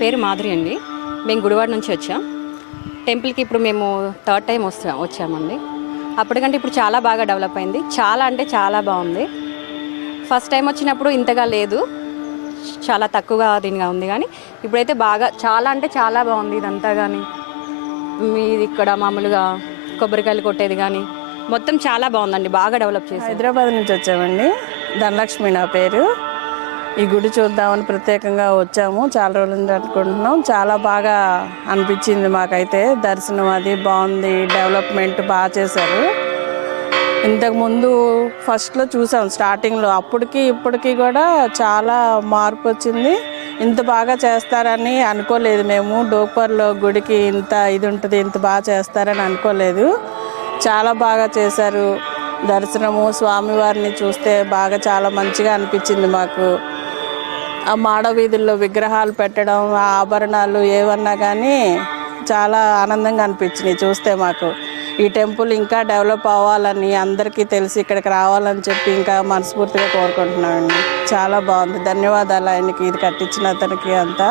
పేరు మాధురి అండి. మేము గుడివాడ నుంచి వచ్చాం. టెంపుల్కి ఇప్పుడు మేము థర్డ్ టైం వచ్చామండి. అప్పటికంటే ఇప్పుడు చాలా బాగా డెవలప్ అయింది. చాలా అంటే చాలా బాగుంది. ఫస్ట్ టైం వచ్చినప్పుడు ఇంతగా లేదు, చాలా తక్కువగా దీనిగా ఉంది. కానీ ఇప్పుడైతే బాగా చాలా అంటే చాలా బాగుంది ఇదంతా. కానీ మీది ఇక్కడ మామూలుగా కొబ్బరికాయలు కొట్టేది కానీ మొత్తం చాలా బాగుందండి. బాగా డెవలప్ చేసి. హైదరాబాద్ నుంచి వచ్చామండి. ధనలక్ష్మి నా పేరు. ఈ గుడి చూద్దామని ప్రత్యేకంగా వచ్చాము. చాలా రోజుల నుంచి అనుకుంటున్నాం. చాలా బాగా అనిపించింది మాకైతే. దర్శనం అది బాగుంది, డెవలప్మెంట్ బాగా చేశారు. ఇంతకుముందు ఫస్ట్లో చూసాం స్టార్టింగ్లో, అప్పటికి ఇప్పటికీ కూడా చాలా మార్పు వచ్చింది. ఇంత బాగా చేస్తారని అనుకోలేదు మేము. డోపర్లో గుడికి ఇంత ఇది ఉంటుంది, ఇంత బాగా చేస్తారని అనుకోలేదు. చాలా బాగా చేశారు. దర్శనము స్వామివారిని చూస్తే బాగా చాలా మంచిగా అనిపించింది మాకు. ఆ మాడ వీధుల్లో విగ్రహాలు పెట్టడం, ఆ ఆభరణాలు ఏమన్నా కానీ చాలా ఆనందంగా అనిపించినాయి చూస్తే మాకు. ఈ టెంపుల్ ఇంకా డెవలప్ అవ్వాలని, అందరికీ తెలిసి ఇక్కడికి రావాలని చెప్పి ఇంకా మనస్ఫూర్తిగా కోరుకుంటున్నామండి. చాలా బాగుంది. ధన్యవాదాలు ఆయనకి, ఇది కట్టించిన అతనికి అంతా.